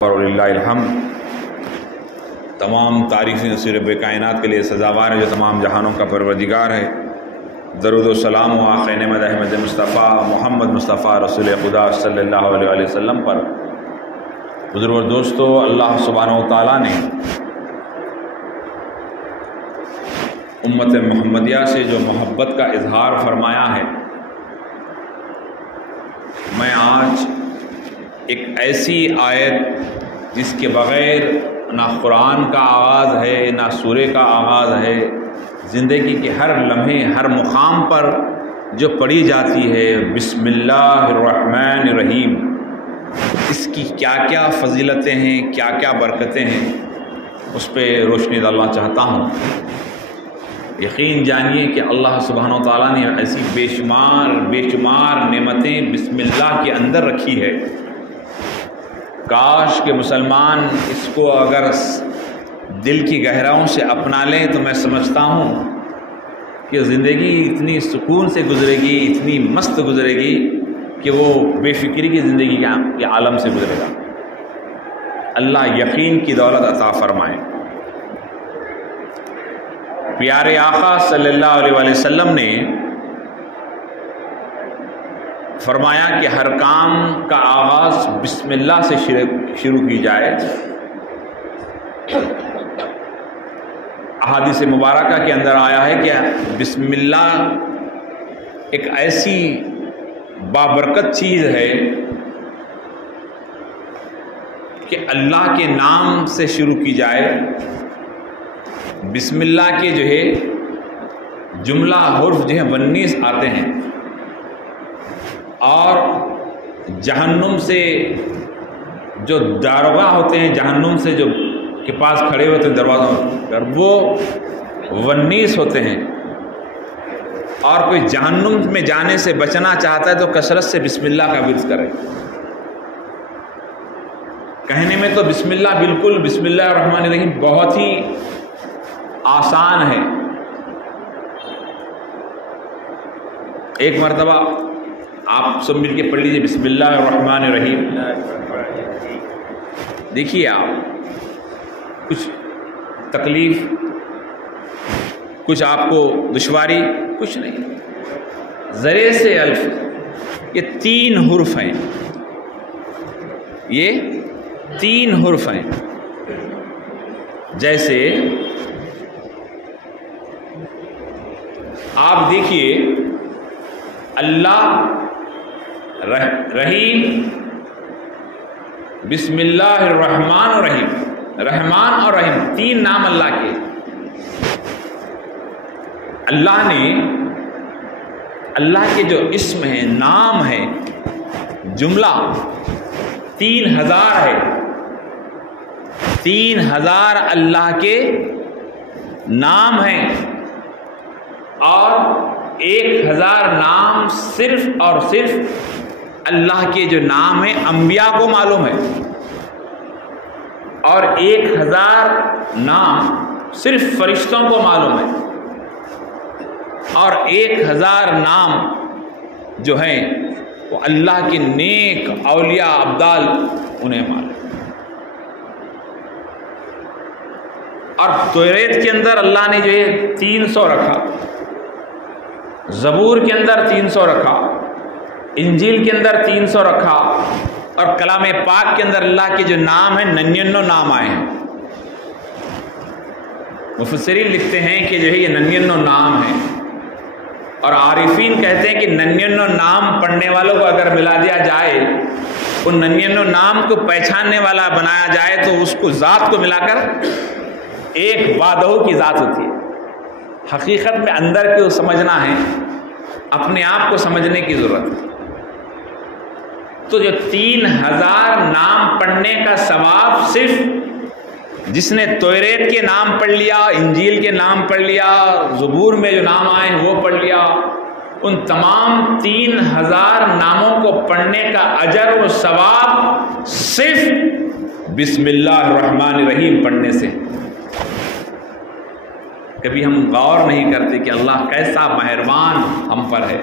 وللہ الحمد۔ تمام تعریفیں اسی رب کائنات کے لیے سزاوار ہے جو تمام جہانوں کا پروردگار ہے۔ درود و سلام و آخر نعمت احمد مصطفیٰ محمد مصطفیٰ رسول خدا صلی اللہ علیہ وسلم پر۔ بزرگ اور دوستو، اللہ سبحانہ و تعالیٰ نے امت محمدیہ سے جو محبت کا اظہار فرمایا ہے، میں آج ایک ایسی آیت جس کے بغیر نہ قرآن کا آغاز ہے نہ سورے کا آغاز ہے، زندگی کے ہر لمحے ہر مقام پر جو پڑھی جاتی ہے، بسم اللہ الرحمن الرحیم، اس کی کیا کیا فضیلتیں ہیں، کیا کیا برکتیں ہیں، اس پہ روشنی ڈالنا چاہتا ہوں۔ یقین جانیے کہ اللہ سبحانہ و تعالیٰ نے ایسی بے شمار نعمتیں بسم اللہ کے اندر رکھی ہے۔ کاش کہ مسلمان اس کو اگر دل کی گہراؤں سے اپنا لیں تو میں سمجھتا ہوں کہ زندگی اتنی سکون سے گزرے گی، اتنی مست گزرے گی کہ وہ بے فکری کی زندگی کے عالم سے گزرے گا۔ اللہ یقین کی دولت عطا فرمائے۔ پیارے آقا صلی اللہ علیہ وسلم نے فرمایا کہ ہر کام کا آغاز بسم اللہ سے شروع کی جائے۔ احادیث مبارکہ کے اندر آیا ہے کہ بسم اللہ ایک ایسی بابرکت چیز ہے کہ اللہ کے نام سے شروع کی جائے۔ بسم اللہ کے جو ہے جملہ حرف جو ہے 19 آتے ہیں، اور جہنم سے جو داروغہ ہوتے ہیں، جہنم سے جو کے پاس کھڑے ہوتے ہیں دروازوں پر، وہ 19 ہوتے ہیں۔ اور کوئی جہنم میں جانے سے بچنا چاہتا ہے تو کثرت سے بسم اللہ کا ورد کرے۔ کہنے میں تو بسم اللہ بالکل بسم اللہ الرحمن الرحیم بہت ہی آسان ہے۔ ایک مرتبہ آپ سب مل کے پڑھ لیجئے بسم اللہ الرحمن الرحیم۔ دیکھیے آپ، کچھ تکلیف، کچھ آپ کو دشواری، کچھ نہیں، ذرے سے الف، یہ 3 حرف ہیں، یہ 3 حرف ہیں۔ جیسے آپ دیکھیے اللہ رحیم، بسم اللہ الرحمن الرحیم، رحمان اور رحیم 3 نام اللہ کے۔ اللہ نے اللہ کے جو اسم ہیں، نام ہے، جملہ 3000 ہے۔ 3000 اللہ کے نام ہیں، اور 1000 نام صرف اور صرف اللہ کے جو نام ہیں انبیاء کو معلوم ہے، اور 1000 نام صرف فرشتوں کو معلوم ہے، اور 1000 نام جو ہیں وہ اللہ کے نیک اولیاء ابدال انہیں معلوم ہے۔ اور توریت کے اندر اللہ نے جو ہے 300 رکھا، زبور کے اندر 300 رکھا، انجیل کے اندر 300 رکھا، اور کلام پاک کے اندر اللہ کے جو نام ہیں 99 نام آئے ہیں۔ مفسرین لکھتے ہیں کہ جو ہے یہ 99 نام ہیں، اور عارفین کہتے ہیں کہ 99 نام پڑھنے والوں کو اگر ملا دیا جائے، ان 99 نام کو پہچاننے والا بنایا جائے تو اس کو ذات کو ملا کر ایک وحدہ کی ذات ہوتی ہے۔ حقیقت میں اندر کو سمجھنا ہے، اپنے آپ کو سمجھنے کی ضرورت ہے۔ تو جو 3000 نام پڑھنے کا ثواب صرف جس نے توریت کے نام پڑھ لیا، انجیل کے نام پڑھ لیا، زبور میں جو نام آئے ہیں وہ پڑھ لیا، ان تمام 3000 ناموں کو پڑھنے کا اجر و ثواب صرف بسم اللہ الرحمن الرحیم پڑھنے سے۔ کبھی ہم غور نہیں کرتے کہ اللہ کیسا مہربان ہم پر ہے،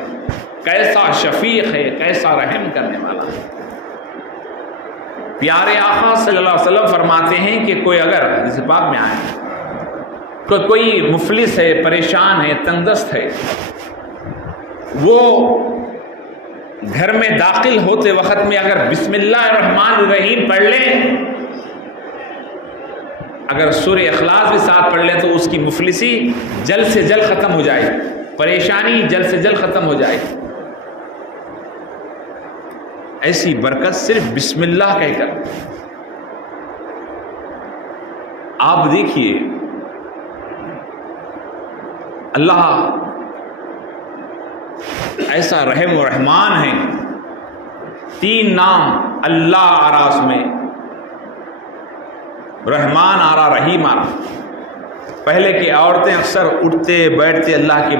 کیسا شفیق ہے، کیسا رحم کرنے والا ہے۔ پیارے آقا صلی اللہ علیہ وسلم فرماتے ہیں کہ کوئی اگر اس بات میں آئے کوئی مفلس ہے، پریشان ہے، تنگ دست ہے، وہ گھر میں داخل ہوتے وقت میں اگر بسم اللہ الرحمن الرحیم پڑھ لیں، اگر سورہ اخلاص بھی ساتھ پڑھ لیں تو اس کی مفلسی جلد سے جلد ختم ہو جائے، پریشانی جلد سے جلد ختم ہو جائے۔ ایسی برکت صرف بسم اللہ کہہ کر۔ آپ دیکھیے اللہ ایسا رحم و رحمان ہے، 3 نام اللہ آرا اس میں، رحمان آرا، رحیم آرا۔ پہلے کی عورتیں اکثر اٹھتے بیٹھتے اللہ کی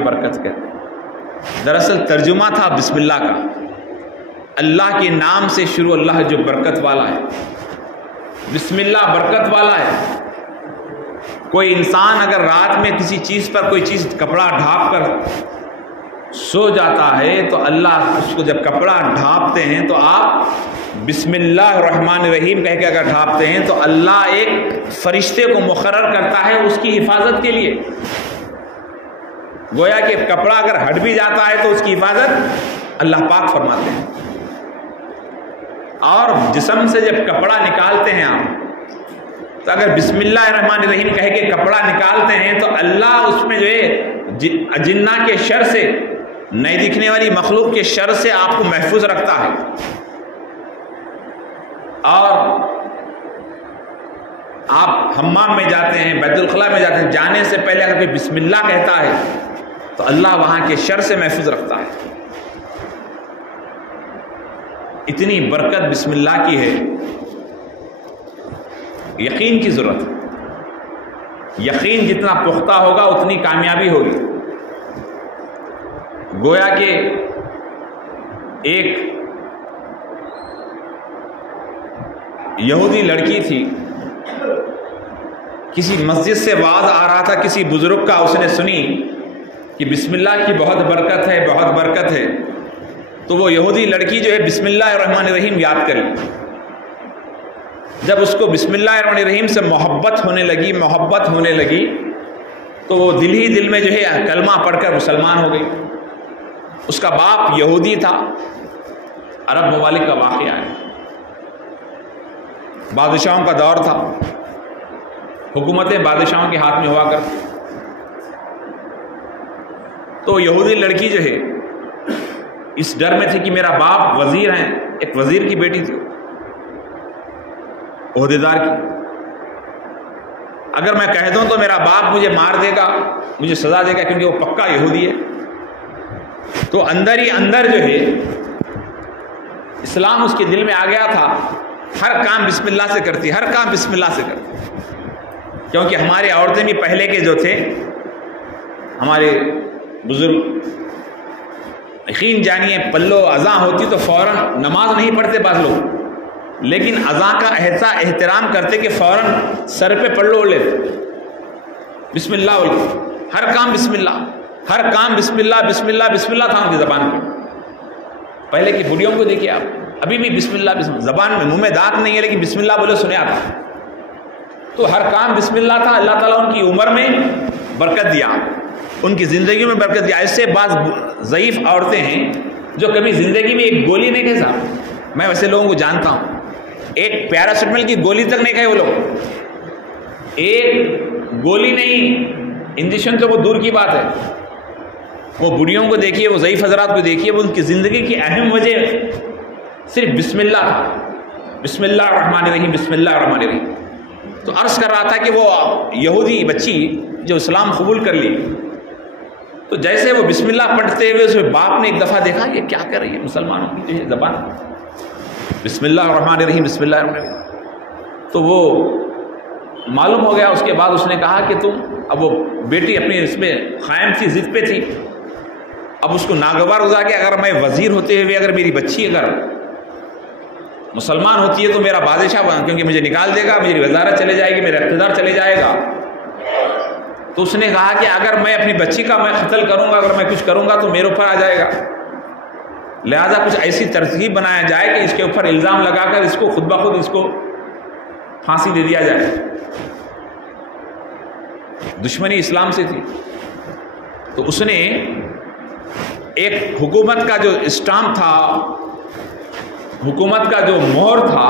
برکت کہتے، دراصل ترجمہ تھا بسم اللہ کا، اللہ کے نام سے شروع، اللہ جو برکت والا ہے، بسم اللہ برکت والا ہے۔ کوئی انسان اگر رات میں کسی چیز پر کوئی چیز کپڑا ڈھانپ کر سو جاتا ہے تو اللہ اس کو جب کپڑا ڈھانپتے ہیں تو آپ بسم اللہ الرحمن الرحیم کہہ کے اگر ڈھانپتے ہیں تو اللہ ایک فرشتے کو مقرر کرتا ہے اس کی حفاظت کے لیے۔ گویا کہ کپڑا اگر ہٹ بھی جاتا ہے تو اس کی حفاظت اللہ پاک فرماتے ہیں۔ اور جسم سے جب کپڑا نکالتے ہیں آپ تو اگر بسم اللہ الرحمن الرحیم کہہ کے کپڑا نکالتے ہیں تو اللہ اس میں جو ہے جنہ کے شر سے، نہیں دکھنے والی مخلوق کے شر سے آپ کو محفوظ رکھتا ہے۔ اور آپ حمام میں جاتے ہیں، بیت الخلاء میں جاتے ہیں، جانے سے پہلے اگر کوئی بسم اللہ کہتا ہے تو اللہ وہاں کے شر سے محفوظ رکھتا ہے۔ اتنی برکت بسم اللہ کی ہے، یقین کی ضرورت ہے۔ یقین جتنا پختہ ہوگا اتنی کامیابی ہوگی۔ گویا کہ ایک یہودی لڑکی تھی، کسی مسجد سے واز آ رہا تھا کسی بزرگ کا، اس نے سنی کہ بسم اللہ کی بہت برکت ہے، بہت برکت ہے، تو وہ یہودی لڑکی جو ہے بسم اللہ الرحمن الرحیم یاد کر لی۔ جب اس کو بسم اللہ الرحمن الرحیم سے محبت ہونے لگی تو وہ دل ہی دل میں جو ہے کلمہ پڑھ کر مسلمان ہو گئی۔ اس کا باپ یہودی تھا، عرب ممالک کا واقعہ ہے، بادشاہوں کا دور تھا، حکومتیں بادشاہوں کے ہاتھ میں ہوا کر، تو یہودی لڑکی جو ہے اس ڈر میں تھی کہ میرا باپ وزیر ہیں، ایک وزیر کی بیٹی تھی، عہدیدار کی، اگر میں کہہ دوں تو میرا باپ مجھے مار دے گا، مجھے سزا دے گا، کیونکہ وہ پکا یہودی ہے۔ تو اندر ہی اندر جو ہے اسلام اس کے دل میں آ گیا تھا، ہر کام بسم اللہ سے کرتی، ہر کام بسم اللہ سے کرتی، کیونکہ ہماری عورتیں بھی پہلے کے جو تھے، ہمارے بزرگ، یقین جانیے پلو اذاں ہوتی تو فوراً نماز نہیں پڑھتے بعض لوگ، لیکن اذاں کا احترام کرتے کہ فوراً سر پہ پلو اوڑھ لیتے، بسم اللہ بولے، ہر کام بسم اللہ، ہر کام بسم اللہ، بسم اللہ، بسم اللہ تھا ان کی زبان پہ۔ پہلے کی بڑھیوں کو دیکھیے آپ، ابھی بھی بسم اللہ، بسم اللہ زبان میں، منہ میں دانت نہیں ہے لیکن بسم اللہ بولے سنے آتا، تو ہر کام بسم اللہ تھا۔ اللہ تعالیٰ ان کی عمر میں برکت دیا، ان کی زندگی میں برکت دیا۔ ایسے بعض ضعیف عورتیں ہیں جو کبھی زندگی میں ایک گولی نہیں کھا، میں ویسے لوگوں کو جانتا ہوں، ایک پیراسیٹامول کی گولی تک نہیں کھائے وہ لوگ، ایک گولی نہیں، انجیکشن تو وہ دور کی بات ہے۔ وہ بڑھیوں کو دیکھیے، وہ ضعیف حضرات کو دیکھیے، وہ ان کی زندگی کی اہم وجہ صرف بسم اللہ، بسم اللہ الرحمن الرحیم، بسم اللہ الرحمن الرحیم۔ تو عرض کر رہا تھا کہ وہ یہودی بچی جو اسلام قبول کر لی، تو جیسے وہ بسم اللہ پڑھتے ہوئے اس باپ نے ایک دفعہ دیکھا یہ کیا کر رہی ہے، مسلمانوں کی جو ہے زبان بسم اللہ الرحمن الرحیم، بسم اللہ الرحمن الرحیم، تو وہ معلوم ہو گیا۔ اس کے بعد اس نے کہا کہ تم، اب وہ بیٹی اپنی اس میں قائم تھی، ضد پہ تھی، اب اس کو ناگوار گزار کے اگر میں وزیر ہوتے ہوئے اگر میری بچی اگر مسلمان ہوتی ہے تو میرا بادشاہ بنا، کیونکہ مجھے نکال دے گا، میری وزارت چلے جائے گی، میرا اقتدار چلے جائے گا۔ تو اس نے کہا کہ اگر میں اپنی بچی کا میں قتل کروں گا، اگر میں کچھ کروں گا تو میرے اوپر آ جائے گا۔ لہذا کچھ ایسی ترتیب بنایا جائے کہ اس کے اوپر الزام لگا کر اس کو خود بخود اس کو پھانسی دے دیا جائے. دشمنی اسلام سے تھی. تو اس نے ایک حکومت کا جو اسٹامپ تھا، حکومت کا جو مہر تھا،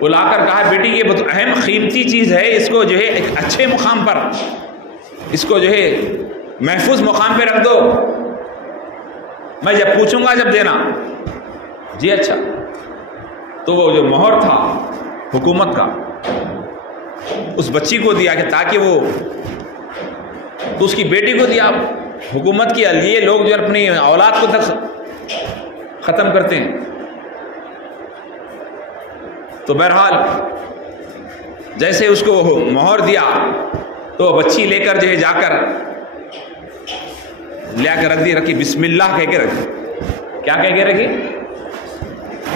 وہ لا کر کہا بیٹی یہ بہت اہم قیمتی چیز ہے، اس کو جو ہے ایک اچھے مقام پر، اس کو جو ہے محفوظ مقام پہ رکھ دو، میں جب پوچھوں گا جب دینا. جی اچھا. تو وہ جو مہر تھا حکومت کا اس بچی کو دیا کہ تاکہ وہ، تو اس کی بیٹی کو دیا. حکومت کے لیے لوگ جو اپنی اولاد کو تک ختم کرتے ہیں. تو بہرحال جیسے اس کو مہر دیا تو بچی لے کر جو ہے جا کر لے کر رکھی بسم اللہ کہہ کے رکھی. کیا کہہ کے رکھی؟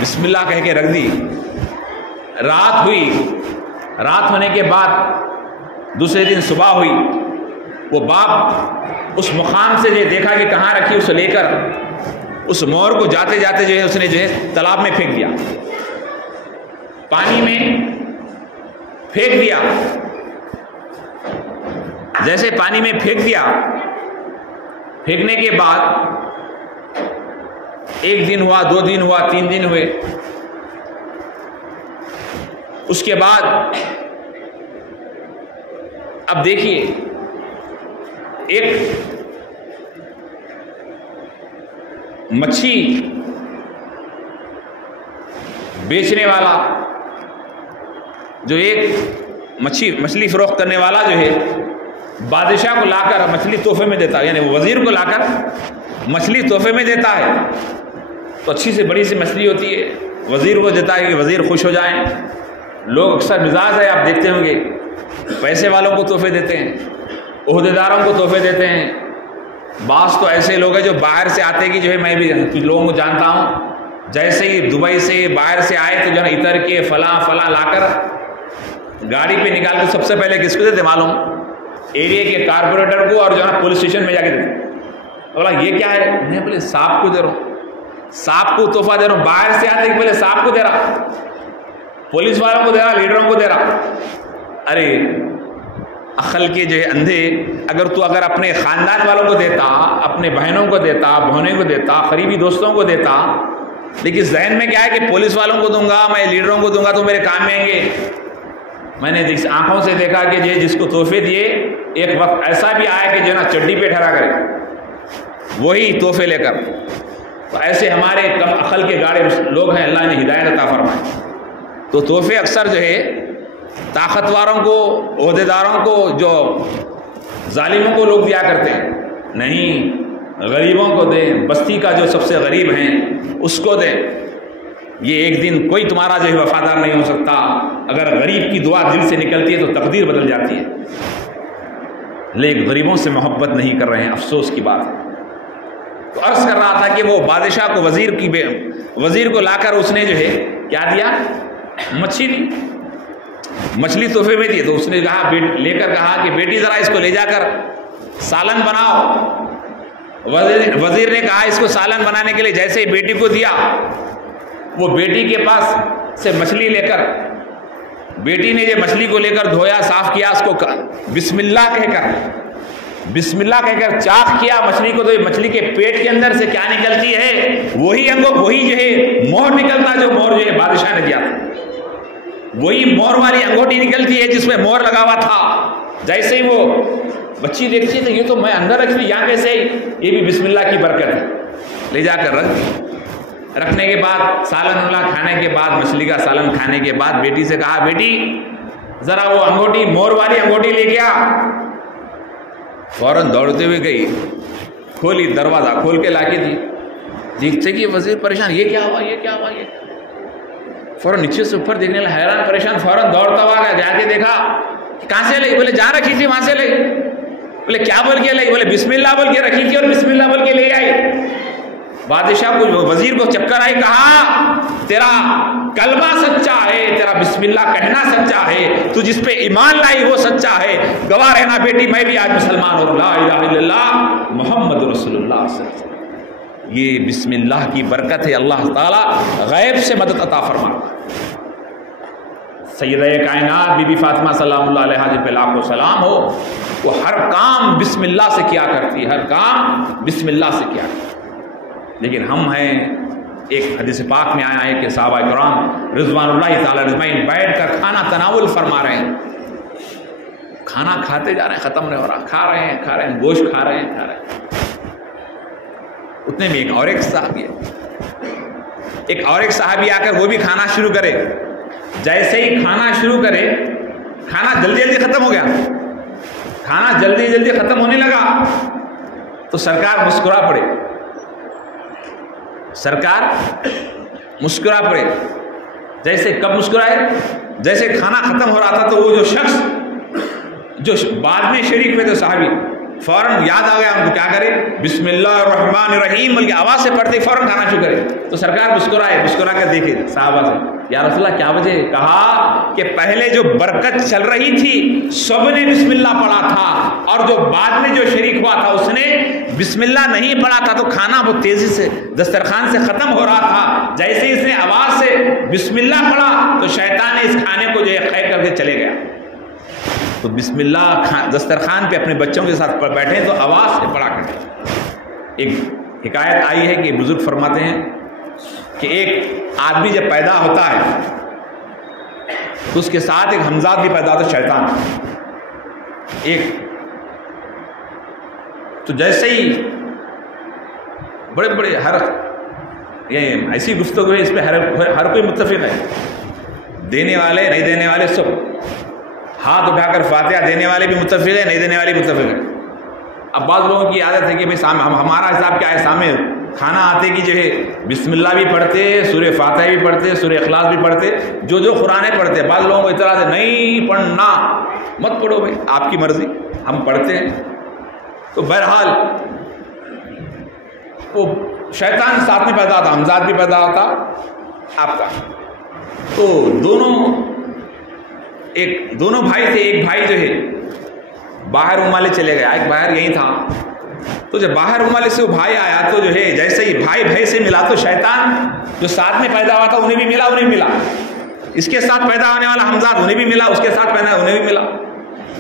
بسم اللہ کہہ کے رکھ دی. رات ہوئی، رات ہونے کے بعد دوسرے دن صبح ہوئی. وہ باپ اس مقام سے جو دیکھا کہ کہاں رکھی، اسے لے کر اس مور کو جاتے جاتے جو ہے اس نے جو ہے تالاب میں پھینک دیا، پانی میں پھینک دیا. جیسے پانی میں پھینک دیا، پھینکنے کے بعد 1 دن ہوا، 2 دن ہوا، 3 دن ہوئے. اس کے بعد اب دیکھیے ایک مچھلی بیچنے والا، جو ایک مچھلی فروخت کرنے والا جو ہے بادشاہ کو لا کر مچھلی تحفے میں دیتا ہے، یعنی وزیر کو لا کر مچھلی تحفے میں دیتا ہے. تو اچھی سے بڑی سی مچھلی ہوتی ہے، وزیر کو دیتا ہے کہ وزیر خوش ہو جائیں. لوگ اکثر مزاج ہے، آپ دیکھتے ہوں گے، پیسے والوں کو تحفے دیتے ہیں، عہدیداروں کو تحفے دیتے ہیں. بعض تو ایسے لوگ ہیں جو باہر سے آتے کہ جو ہے، میں بھی کچھ لوگوں کو جانتا ہوں، جیسے ہی دبئی سے باہر سے آئے تو جو ہے عطر کے فلاں لا کر گاڑی پہ نکال کے سب سے پہلے کس کو دیتے معلوم؟ ایریا کے کارپوریٹر کو، اور جو ہے پولیس اسٹیشن میں جا کے دیتے. بولا یہ کیا ہے؟ میں بولے صاحب کو دے رہا ہوں، صاحب کو تحفہ دے رہا ہوں. باہر سے آتے کہ پہلے صاحب کو دے رہا، پولیس والوں کو دے رہا، لیڈروں کو دے رہا. ارے عقل کے جو ہے اندھے، اگر اپنے خاندان والوں کو دیتا، اپنے بہنوں کو دیتا، بہنوں کو دیتا، قریبی دوستوں کو دیتا، لیکن ذہن میں کیا ہے کہ پولیس والوں کو دوں گا، میں لیڈروں کو دوں گا تو میرے کام میں آئیں گے. میں نے آنکھوں سے دیکھا کہ جس کو تحفے دیے ایک وقت ایسا بھی آیا کہ جو نا چڈی پہ ٹھہرا کرے وہی تحفے لے کر. تو ایسے ہمارے کم عقل کے گاڑے لوگ ہیں، اللہ نے ہدایت عطا فرمائے. تو تحفے اکثر جو ہے طاقتوروں کو، عہدیداروں کو، جو ظالموں کو لوگ دیا کرتے ہیں. نہیں، غریبوں کو دیں، بستی کا جو سب سے غریب ہیں اس کو دیں. یہ ایک دن کوئی تمہارا جو ہے وفادار نہیں ہو سکتا. اگر غریب کی دعا دل سے نکلتی ہے تو تقدیر بدل جاتی ہے. لیکن غریبوں سے محبت نہیں کر رہے ہیں، افسوس کی بات ہے. تو عرض کر رہا تھا کہ وہ بادشاہ کو وزیر کو لا کر اس نے جو ہے کیا دیا؟ مچھلی تحفے میں دی. تو اس نے کہا، لے کر کہا کہ بیٹی ذرا اس کو لے جا کر سالن بناؤ. وزیر نے کہا اس کو سالن بنانے کے لیے جیسے ہی بیٹی کو دیا، وہ بیٹی کے پاس سے مچھلی لے کر، بیٹی نے یہ مچھلی کو لے کر دھویا، صاف کیا، اس کو بسم اللہ کہہ کر چاک کیا مچھلی کو. تو یہ مچھلی کے پیٹ کے اندر سے کیا نکلتی ہے؟ وہی جو ہے مہر نکلتا، جو مہر جو ہے بادشاہ نے دیا تھا. وہی مہر والی انگوٹھی نکلتی ہے جس میں مہر لگا ہوا تھا. جیسے ہی وہ بچی دیکھتی ہے تو یہ تو میں اندر رکھ لی، یہاں کیسے؟ یہ بھی بسم اللہ کی برکت ہے. لے جا کر رکھنے کے بعد سالن کھانے کے بعد، مچھلی کا سالن کھانے کے بعد بیٹی سے کہا، بیٹی ذرا وہ انگوٹھی، مہر والی انگوٹھی لے گیا. فوراً دوڑتے ہوئے گئی، کھولی، دروازہ کھول کے لا کے دی. دیکھتے کہ وزیر پریشان، یہ کیا ہوا؟ فوراً نیچے سے اوپر دیکھنے لگا، حیران پریشان. فوراً دوڑتا ہوا گیا، جا کے دیکھا کہاں سے لئی؟ بولے جہاں رکھی تھی وہاں سے لئی. بولے کیا بول کے لئی؟ بولے بسم اللہ بول کے رکھی تھی اور بسم اللہ بول کے لے آئی. بادشاہ کو، وزیر کو چکر آئی. کہا تیرا کلمہ سچا ہے، تیرا بسم اللہ کہنا سچا ہے، تو جس پہ ایمان لائی وہ سچا ہے. گواہ رہنا بیٹی، میں بھی آج مسلمان ہوں. لا الہ الا اللہ محمد رسول اللہ صلی اللہ علیہ وسلم. یہ بسم اللہ کی برکت ہے، اللہ تعالیٰ غیب سے مدد عطا فرماتا ہے۔ سیدہ کائنات بی بی فاطمہ سلام اللہ علیہا جن پہ لاکھوں سلام ہو، وہ ہر کام بسم اللہ سے کیا کرتی، ہر کام بسم اللہ سے کیا کرتی۔ لیکن ہم ہیں، ایک حدیث پاک میں آیا ہے کہ صحابہ کرام رضوان اللہ تعالی اجمعین بیٹھ کر کھانا تناول فرما رہے ہیں، کھانا کھاتے جا رہے ہیں، ختم نہیں ہو رہا، کھا رہے ہیں، گوشت کھا رہے ہیں۔ اتنے میں ایک اور ایک صحابی آ کر وہ بھی کھانا شروع کرے۔ جیسے ہی کھانا شروع کرے، کھانا جلدی جلدی ختم ہو گیا، کھانا جلدی جلدی ختم ہونے لگا تو سرکار مسکرا پڑے، سرکار مسکرا پڑے۔ جیسے کب مسکرائے؟ جیسے کھانا ختم ہو رہا تھا تو وہ جو شخص جو بعد میں شریک ہوئے تھے صحابی، فوراً یاد آ گیا ان کو، کیا کرے؟ بسم اللہ الرحمن الرحیم بلکہ آواز سے پڑھتے فوراً کھانا شروع کرے۔ تو سرکار مسکرائے، مسکرا کر دیکھے صحابہ سے، یا رسول اللہ کیا وجہ؟ کہا کہ پہلے جو برکت چل رہی تھی سب نے بسم اللہ پڑھا تھا، اور جو بعد میں جو شریک ہوا تھا اس نے بسم اللہ نہیں پڑھا تھا، تو کھانا بہت تیزی سے دسترخوان سے ختم ہو رہا تھا۔ جیسے ہی اس نے آواز سے بسم اللہ پڑھا تو شیطان نے اس کھانے کو جو ہے خے کر کے چلے گیا۔ تو بسم اللہ دسترخوان پہ اپنے بچوں کے ساتھ بیٹھے تو آواز سے پڑھا کرتے۔ ایک حکایت آئی ہے کہ بزرگ فرماتے ہیں کہ ایک آدمی جب پیدا ہوتا ہے تو اس کے ساتھ ایک ہمزاد بھی پیدا ہوتا ہے، شیطان ایک۔ تو جیسے ہی بڑے بڑے یہ ایسی گفتگو ہے، اس پہ ہر کوئی متفق ہے، دینے والے نہیں دینے والے سب ہاتھ اٹھا کر فاتحہ، دینے والے بھی متفق ہے، نہیں دینے والے بھی متفق ہے۔ اب بعض لوگوں کی عادت ہے کہ ہمارا حساب کیا ہے، سامنے کھانا آتے کی جو ہے بسم اللہ بھی پڑھتے، سورہ فاتحہ بھی پڑھتے، سورہ اخلاص بھی پڑھتے، جو قرآن پڑھتے۔ بعض لوگوں کو اعتراض ہے، نہیں پڑھنا، مت پڑھو بھائی، آپ کی مرضی، ہم پڑھتے ہیں۔ تو بہرحال وہ شیطان ساتھ میں پیدا ہوتا، ہمزاد بھی پیدا ہوتا آپ کا۔ تو دونوں بھائی تھے، ایک بھائی جو ہے باہر ممالک چلے گیا، ایک باہر یہی تھا۔ تو جب باہر ممالک سے وہ بھائی آیا تو جو ہے جیسے ہی بھائی سے ملا تو شیطان جو ساتھ میں پیدا ہوا تھا انہیں بھی ملا، اس کے ساتھ پیدا ہونے والا حمزاد انہیں بھی ملا، اس کے ساتھ پیدا انہیں بھی ملا۔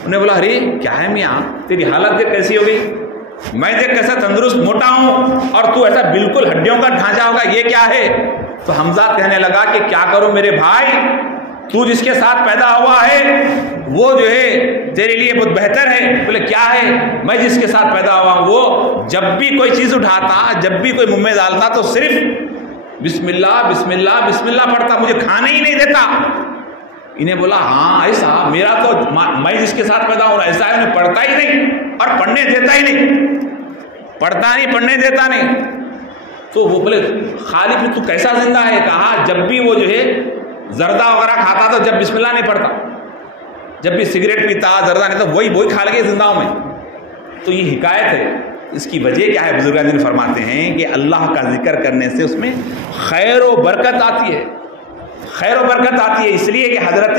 انہیں بولا، ارے کیا ہے میاں، تیری حالت دیکھ کیسی ہو گئی، میں دیکھ کیسا تندرست موٹا ہوں اور تو ایسا بالکل ہڈیوں کا ڈھانچہ ہوگا، یہ کیا ہے؟ تو حمزاد کہنے لگا کہ کیا کروں میرے بھائی، تو جس کے ساتھ پیدا ہوا ہے وہ جو ہے تیرے لیے بہت بہتر ہے۔ بولے کیا ہے؟ میں جس کے ساتھ پیدا ہوا ہوں وہ جب بھی کوئی چیز اٹھاتا، جب بھی کوئی منہ میں ڈالتا تو صرف بسم اللہ بسم اللہ بسم اللہ پڑھتا، مجھے کھانے ہی نہیں دیتا۔ انہیں بولا ہاں ایسا، میرا تو میں جس کے ساتھ پیدا ہوں ایسا ہے، انہیں پڑھتا ہی نہیں اور پڑھنے دیتا ہی نہیں، پڑھتا نہیں پڑھنے دیتا نہیں۔ تو وہ بولے خالق تو کیسا زندہ ہے؟ کہا جب بھی وہ جو ہے زردہ وغیرہ کھاتا تو جب بسم اللہ نہیں پڑھتا، جب بھی سگریٹ پیتا زردہ نہیں تو وہی کھا لگے زندہ میں۔ تو یہ حکایت ہے، اس کی وجہ کیا ہے؟ بزرگان دین فرماتے ہیں کہ اللہ کا ذکر کرنے سے اس میں خیر و برکت آتی ہے، خیر و برکت آتی ہے، اس لیے کہ حضرت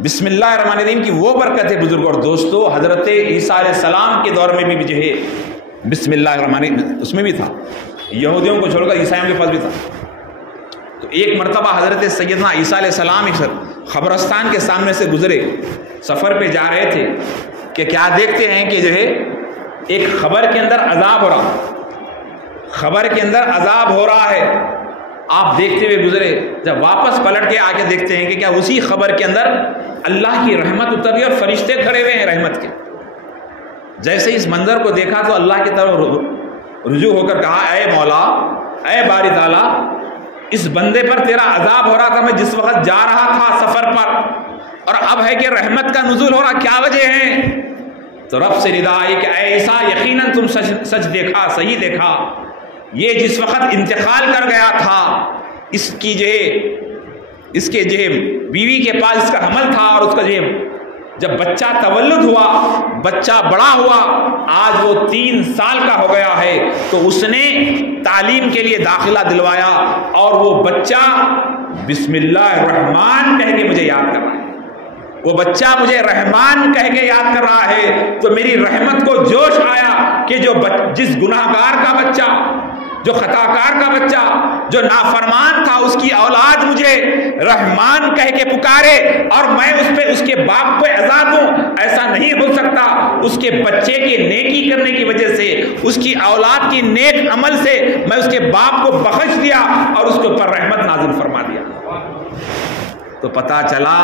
بسم اللہ الرحمن الرحیم کی وہ برکت ہے بزرگوں اور دوستو۔ حضرت عیسیٰ علیہ السلام کے دور میں بھی جو ہے بسم اللہ الرحمن الرحیم اس میں بھی تھا، یہودیوں کو چھوڑ کر عیسائیوں کے پاس بھی تھا۔ تو ایک مرتبہ حضرت سیدنا عیسیٰ علیہ السلام ایک قبرستان کے سامنے سے گزرے، سفر پہ جا رہے تھے کہ کیا دیکھتے ہیں کہ جو ہے ایک خبر کے اندر عذاب ہو رہا، خبر کے اندر عذاب ہو رہا ہے، آپ دیکھتے ہوئے گزرے۔ جب واپس پلٹ کے آ کے دیکھتے ہیں کہ کیا اسی خبر کے اندر اللہ کی رحمت اتری اور فرشتے کھڑے ہوئے ہیں رحمت کے۔ جیسے اس منظر کو دیکھا تو اللہ کی طرف رجوع ہو کر کہا، اے مولا، اے باری تعالیٰ، اس بندے پر تیرا عذاب ہو رہا تھا میں جس وقت جا رہا تھا سفر پر، اور اب ہے کہ رحمت کا نزول ہو رہا، کیا وجہ ہے؟ تو رب سے ندا آئی کہ اے عیسیٰ یقیناً تم سچ دیکھا، صحیح دیکھا، یہ جس وقت انتقال کر گیا تھا اس کی اس کے بیوی کے پاس اس کا حمل تھا، اور اس کا جب بچہ تولد ہوا، بچہ بڑا ہوا، آج وہ 3 سال کا ہو گیا ہے، تو اس نے تعلیم کے لیے داخلہ دلوایا، اور وہ بچہ بسم اللہ الرحمن کہہ کے مجھے یاد کر رہا ہے، وہ بچہ مجھے رحمان کہہ کے یاد کر رہا ہے۔ تو میری رحمت کو جوش آیا کہ جس گناہگار کا بچہ جو خطاکار کا بچہ، جو نافرمان تھا، اس کی اولاد مجھے رحمان کہہ کے پکارے اور میں اس پہ اس کے باپ کو عزا دوں، ایسا نہیں ہو سکتا۔ اس کے بچے کی نیکی کرنے کی وجہ سے، اس کی اولاد کی نیک عمل سے میں اس کے باپ کو بخش دیا اور اس کے اوپر رحمت نازل فرما دیا۔ تو پتہ چلا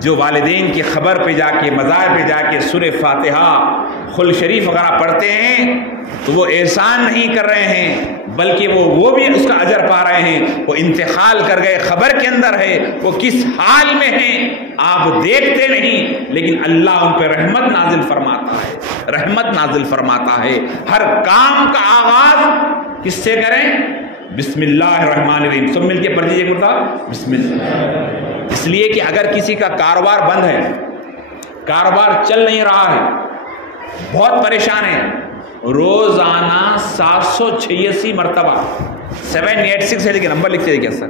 جو والدین کی خبر پہ جا کے، مزار پہ جا کے سورہ فاتحہ، خل شریف وغیرہ پڑھتے ہیں تو وہ احسان نہیں کر رہے ہیں، بلکہ وہ بھی اس کا اجر پا رہے ہیں۔ وہ انتقال کر گئے، خبر کے اندر ہے وہ کس حال میں ہیں آپ دیکھتے نہیں، لیکن اللہ ان پہ رحمت نازل فرماتا ہے، رحمت نازل فرماتا ہے۔ ہر کام کا آغاز کس سے کریں؟ بسم اللہ الرحمن الرحیم۔ سب مل کے پڑھ لیجیے مرتا بسم اللہ۔ اس لیے کہ اگر کسی کا کاروبار بند ہے، کاروبار چل نہیں رہا ہے، بہت پریشان ہے، روزانہ 786 مرتبہ 786 ہے، لیکن نمبر لکھتے دیکھیے سر،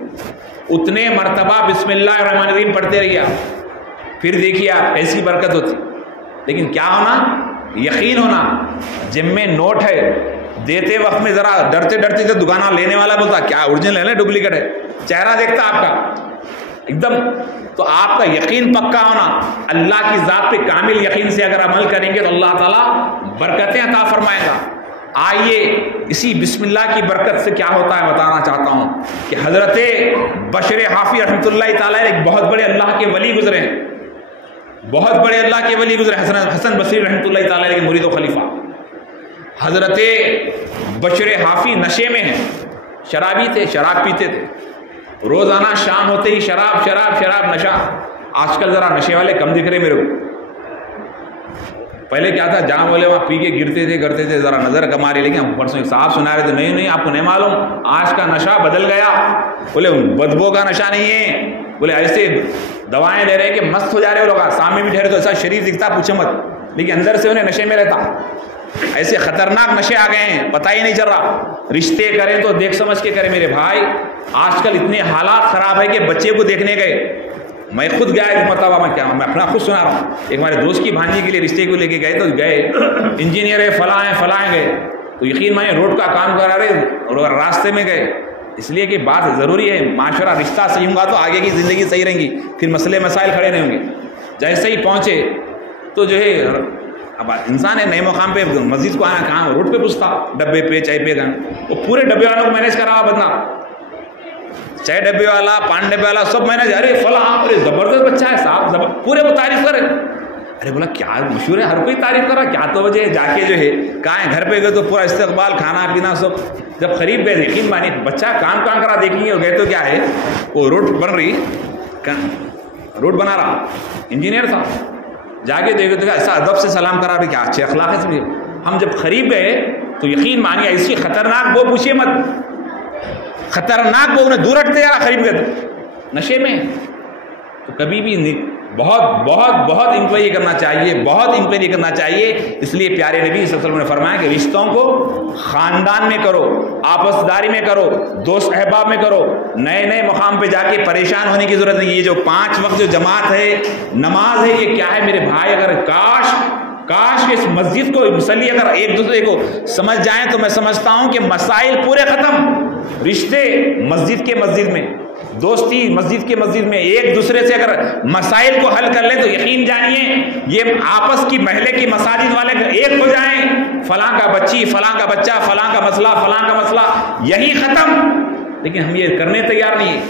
اتنے مرتبہ بسم اللہ الرحمن الرحیم پڑھتے رہیے آپ، پھر دیکھیے آپ ایسی برکت ہوتی۔ لیکن کیا ہونا؟ یقین ہونا۔ جم میں نوٹ ہے، دیتے وقت میں ذرا ڈرتے ڈرتے تو دکانہ لینے والا بولتا کیا اوریجنل ہے نا ڈپلیکیٹ ہے، چہرہ دیکھتا آپ کا ایک دم، تو آپ کا یقین پکا ہونا، اللہ کی ذات پہ کامل یقین سے اگر عمل کریں گے تو اللہ تعالیٰ برکتیں عطا فرمائے گا۔ آئیے اسی بسم اللہ کی برکت سے کیا ہوتا ہے بتانا چاہتا ہوں کہ حضرت بشر حافی رحمۃ اللہ تعالیٰ ایک بہت بڑے اللہ کے ولی گزرے، بہت بڑے اللہ کے ولی گزرے، حسن بصری رحمۃ اللہ تعالیٰ کے مرید و خلیفہ۔ حضرت بشر حافی نشے میں ہیں، شرابی تھے، شراب پیتے تھے، روزانہ شام ہوتے ہی شراب شراب شراب نشہ۔ آج کل ذرا نشے والے کم دکھ رہے میرے کو، پہلے کیا تھا جہاں بولے وہاں پی کے گرتے تھے کرتے تھے، ذرا نظر کما رہی، لیکن ہم پرسوں صاحب سنا رہے تھے نہیں آپ کو نہیں معلوم آج کا نشہ بدل گیا، بولے بدبو کا نشہ نہیں ہے، بولے ایسے دوائیں لے رہے ہیں کہ مست ہو جا رہے ہو لوگ، سامنے بھی ٹھہرے تو ایسا شریر دکھتا پوچھے مت، لیکن اندر سے انہیں نشے میں رہتا۔ ایسے خطرناک نشے آ گئے ہیں، پتہ ہی نہیں چل رہا۔ رشتے کریں تو دیکھ سمجھ کے کریں میرے بھائی، آج کل اتنے حالات خراب ہے کہ بچے کو دیکھنے گئے، میں خود گیا ایک مرتبہ، میں اپنا خود سنا رہا ہوں، ایک ہمارے دوست کی بھانجی کے لیے رشتے کو لے کے گئے، تو گئے انجینئر ہے فلاں گئے، تو یقین مانیے روڈ کا کام کرا رہے اور راستے میں گئے، اس لیے کہ بات ضروری ہے، معاشرہ رشتہ صحیح ہوگا تو آگے کی زندگی صحیح رہیں گی، پھر مسئلے مسائل کھڑے نہیں ہوں گے۔ جیسے ہی پہنچے تو جو ہے اب انسان ہے نئے مقام پہ، مسجد کو آنا کہاں روڈ پہ پوچھتا، ڈبے پہ چائے پہ وہ پورے ڈبے والوں کو مینیج کرا ہوا بندہ، چائے ڈبے والا پان ڈبے والا سب مینیج، ارے فلاں ارے زبردست بچہ ہے صاحب، پورے وہ تعریف کرے، ارے بولا کیا مشہور ہے، ہر کوئی تعریف کر رہا، کیا تو وجہ ہے، جا کے جو ہے کہاں ہے، گھر پہ گئے تو پورا استقبال کھانا پینا سب، جب قریب گئے یقین مانی بچہ کام کرا دیکھیں اور گئے تو کیا ہے وہ روڈ بن رہی، روڈ بنا رہا، انجینئر تھا، جا کے دیکھے تو ایسا ادب سے سلام کرا رہے، کیا اچھے اخلاق ہے سمجھے۔ ہم جب قریب گئے تو یقین مانیے ایسی خطرناک وہ پوچھیے مت، خطرناک وہ انہیں دور ہٹتے جا رہا، قریب گئے تو نشے میں۔ تو کبھی بھی بہت بہت بہت انکوائری کرنا چاہیے، بہت انکوائری کرنا چاہیے۔ اس لیے پیارے نبی صلی اللہ علیہ وسلم نے فرمایا کہ رشتوں کو خاندان میں کرو، آپس داری میں کرو، دوست احباب میں کرو، نئے نئے مقام پہ جا کے پریشان ہونے کی ضرورت نہیں۔ یہ جو 5 وقت جو جماعت ہے، نماز ہے، یہ کیا ہے میرے بھائی، اگر کاش اس مسجد کو مصلی اگر ایک دوسرے کو سمجھ جائیں تو میں سمجھتا ہوں کہ مسائل پورے ختم، رشتے مسجد کے مسجد میں، دوستی مسجد کے مسجد میں، ایک دوسرے سے اگر مسائل کو حل کر لیں تو یقین جانیے یہ آپس کی محلے کی مساجد والے ایک ہو جائیں، فلاں کا بچی، فلاں کا بچہ، فلاں کا مسئلہ، فلاں کا مسئلہ، یہی ختم۔ لیکن ہم یہ کرنے تیار نہیں ہیں،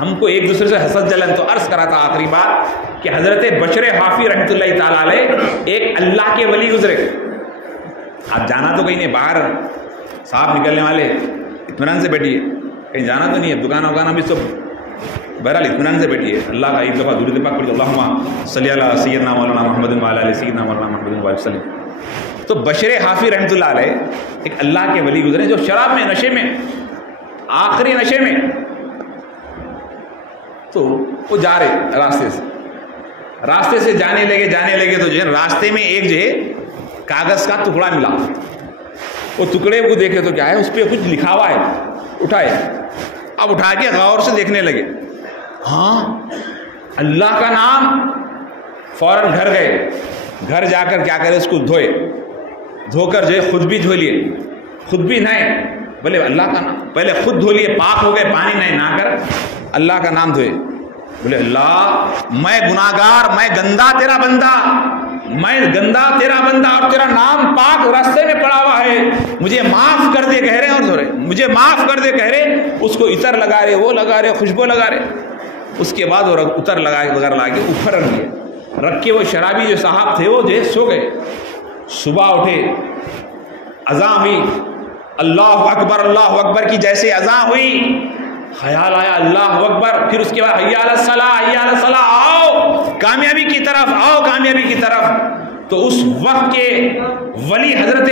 ہم کو ایک دوسرے سے حسد جلن۔ تو عرض کرا تھا آخری بات کہ حضرت بشر حافی رحمۃ اللہ تعالیٰ علیہ ایک اللہ کے ولی گزرے۔ آپ جانا تو کہیں نہیں، باہر صاحب نکلنے والے، اطمینان سے بیٹھیے، کہیں جانا تو نہیں ہے، دکان وکانہ بھی سب، بہرحال اطمینان سے بیٹھیے۔ اللہ کا ایک دفعہ درود پاک پڑھ اللہم صلی علی سیدنا مولانا محمد وعلی آلہ سیدنا مولانا محمد وسلم۔ تو بشر حافی رحمۃ اللہ علیہ ایک اللہ کے ولی گزرے جو شراب میں، نشے میں، آخری نشے میں۔ تو وہ جا رہے راستے سے جانے لگے تو جو ہے راستے میں ایک جو ہے کاغذ کا ٹکڑا ملا، وہ ٹکڑے کو دیکھے تو کیا ہے اس پہ کچھ لکھا ہوا ہے، اٹھائے، اب اٹھا کے غور سے دیکھنے لگے، ہاں اللہ کا نام، فوراً گھر گئے، گھر جا کر کیا کرے اس کو دھو کر جو ہے خود بھی دھو لیے، خود بھی نہائے، بولے اللہ کا نام. پہلے خود دھو لیے, پاک ہو گئے, پانی نہیں نہ کر اللہ کا نام دھوئے. بولے اللہ میں گناہگار, میں گندا تیرا بندہ, میں گندا تیرا بندہ, اور تیرا نام پاک راستے میں پڑا ہوا ہے, مجھے معاف کر دے کہہ رہے. اور دھو رہے, مجھے معاف کر دے کہہ رہے. اس کو عطر لگا رہے, وہ لگا رہے, خوشبو لگا رہے. اس کے بعد وہ عطر لگا وغیرہ لا کے اوپر رکھ دیا. رکھ کے وہ شرابی جو صاحب تھے وہ جو سو گئے. صبح اٹھے, اذان ہوئی, اللہ اکبر کی جیسے اذان ہوئی, خیال آیا اللہ اکبر. پھر اس کے بعد حی علی الصلاۃ, حی علی الصلاۃ, آؤ کامیابی کی طرف, آؤ کامیابی کی طرف. تو اس وقت کے ولی حضرت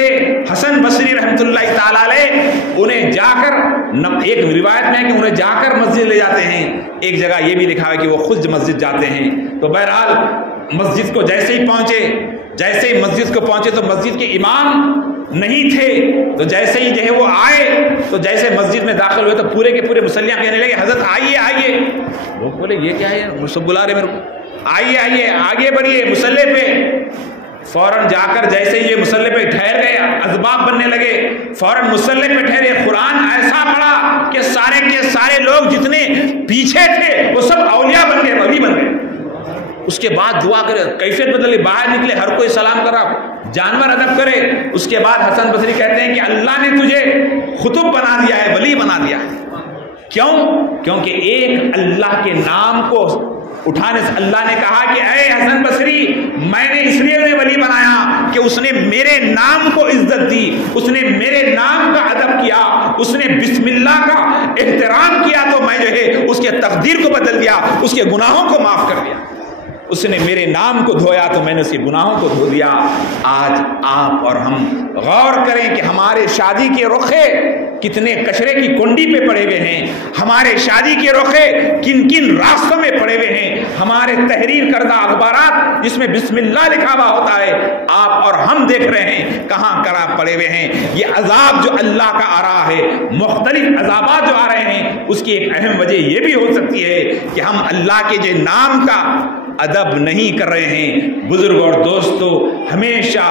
حسن بصری رحمۃ اللہ تعالی علیہ, انہیں جا کر, ایک روایت میں ہے کہ انہیں جا کر مسجد لے جاتے ہیں, ایک جگہ یہ بھی لکھا ہے کہ وہ خود مسجد جاتے ہیں. تو بہرحال مسجد کو جیسے ہی مسجد کو پہنچے تو مسجد کے امام نہیں تھے. تو جیسے ہی جو ہے وہ آئے, تو جیسے مسجد میں داخل ہوئے تو پورے کے پورے مصلیاں کہنے لگے حضرت آئیے آئیے. وہ بولے یہ کیا ہے, سب بلا رہے میرے کو, آئیے آئیے آگے بڑھیے مصلی پہ. فوراً جا کر جیسے ہی یہ مصلی پہ ٹھہر گئے, اسباب بننے لگے, فوراً مصلی پہ ٹھہرے. قرآن ایسا پڑھا کہ سارے کے سارے لوگ جتنے پیچھے تھے وہ سب اولیاء بن گئے, ولی بن گئے. اس کے بعد دعا کرے, کیفیت بدلی, باہر نکلے, ہر کوئی سلام کرا, جانور ادب کرے. اس کے بعد حسن بصری کہتے ہیں کہ اللہ نے تجھے خطب بنا دیا ہے, ولی بنا دیا ہے. کیوں؟ کیونکہ ایک اللہ کے نام کو اٹھانے سے اللہ نے کہا کہ اے حسن بصری, میں نے اس لیے انہیں ولی بنایا کہ اس نے میرے نام کو عزت دی, اس نے میرے نام کا ادب کیا, اس نے بسم اللہ کا احترام کیا, تو میں جو ہے اس کے تقدیر کو بدل دیا, اس کے گناہوں کو معاف کر دیا. اس نے میرے نام کو دھویا تو میں نے اس کے گناہوں کو دھو دیا. آج آپ اور ہم غور کریں کہ ہمارے شادی کے رخے کتنے کچرے کی کنڈی پہ پڑے ہوئے ہیں, ہمارے شادی کے رخے کن کن راستوں میں پڑے ہوئے ہیں, ہمارے تحریر کردہ اخبارات جس میں بسم اللہ لکھا ہوا ہوتا ہے, آپ اور ہم دیکھ رہے ہیں کہاں کرا پڑے ہوئے ہیں. یہ عذاب جو اللہ کا آ رہا ہے, مختلف عذابات جو آ رہے ہیں, اس کی ایک اہم وجہ یہ بھی ہو سکتی ہے کہ ہم اللہ کے جو نام کا ادب نہیں کر رہے ہیں. بزرگ اور دوستو, ہمیشہ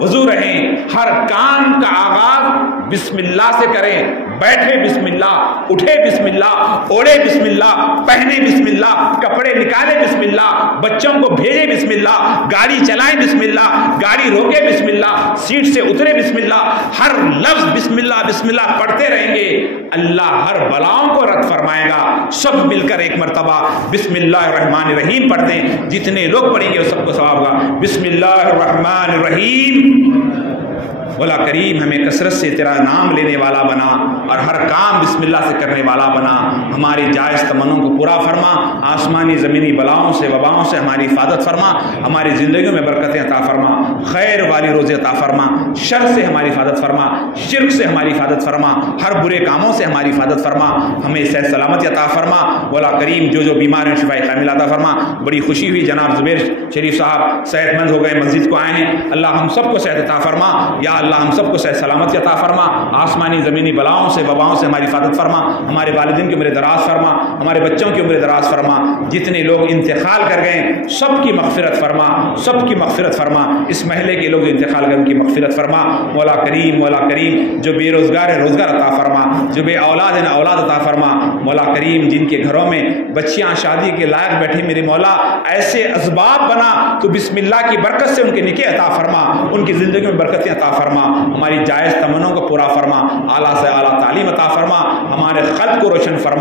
وضو رہیں, ہر کام کا آغاز بسم اللہ سے کریں. بیٹھے بسم اللہ, اٹھے بسم اللہ, اوڑے بسم اللہ, پہنے بسم اللہ, کپڑے نکالے بسم اللہ, بچوں کو بھیجے بسم اللہ, گاڑی چلائیں بسم اللہ, گاڑی روکے بسم اللہ, سیٹ سے اترے بسم اللہ. ہر لفظ بسم اللہ پڑھتے رہیں گے, اللہ ہر بلاؤں کو رد فرمائے گا. سب مل کر ایک مرتبہ بسم اللہ الرحمن الرحیم پڑھتے ہیں, جتنے لوگ پڑھیں گے وہ سب کو ثواب ہوگا. بسم اللہ الرحمن الرحیم. مولا کریم ہمیں کثرت سے تیرا نام لینے والا بنا, اور ہر کام بسم اللہ سے کرنے والا بنا. ہماری جائز تمنوں کو پورا فرما, آسمانی زمینی بلاؤں سے وباؤں سے ہماری حفاظت فرما, ہماری زندگیوں میں برکتیں عطا فرما, خیر والی روزی عطا فرما, شر سے ہماری حفاظت فرما, شرک سے ہماری حفاظت فرما, ہر برے کاموں سے ہماری حفاظت فرما, ہمیں صحت سلامتی عطا فرما. مولا کریم جو بیمار ہیں شفاء کامل عطا فرما. بڑی خوشی ہوئی جناب زبیر شریف صاحب صحت مند ہو گئے, مسجد کو آئے ہیں. اللہ ہم سب کو صحت عطا فرما, یا اللہ ہم سب کو صحت سلامتی عطا فرما, آسمانی زمینی بلاؤں سے وباؤں سے ہماری حفاظت فرما, ہمارے والدین کی عمر دراز فرما, ہمارے بچوں کی عمر دراز فرما, جتنے لوگ انتقال کر گئے سب کی مغفرت فرما, سب کی مغفرت فرما. اس محلے کے لوگ انتقال کر ان کی مغفرت فرما. مولا کریم جو بے روزگار ہے روزگار عطا فرما, جو بے اولاد ہے اولاد عطا فرما. مولا کریم جن کے گھروں میں بچیاں شادی کے لائق بیٹھی, میرے مولا ایسے اسباب بنا تو بسم اللہ کی برکت سے ان کے نکاح عطا فرما, ان کی زندگی میں برکتیں عطا فرما, ہماری جائز تمنوں کو پورا فرما, اعلیٰ سے اعلیٰ تعلیم عطا فرما, ہمارے خلق کو روشن فرما.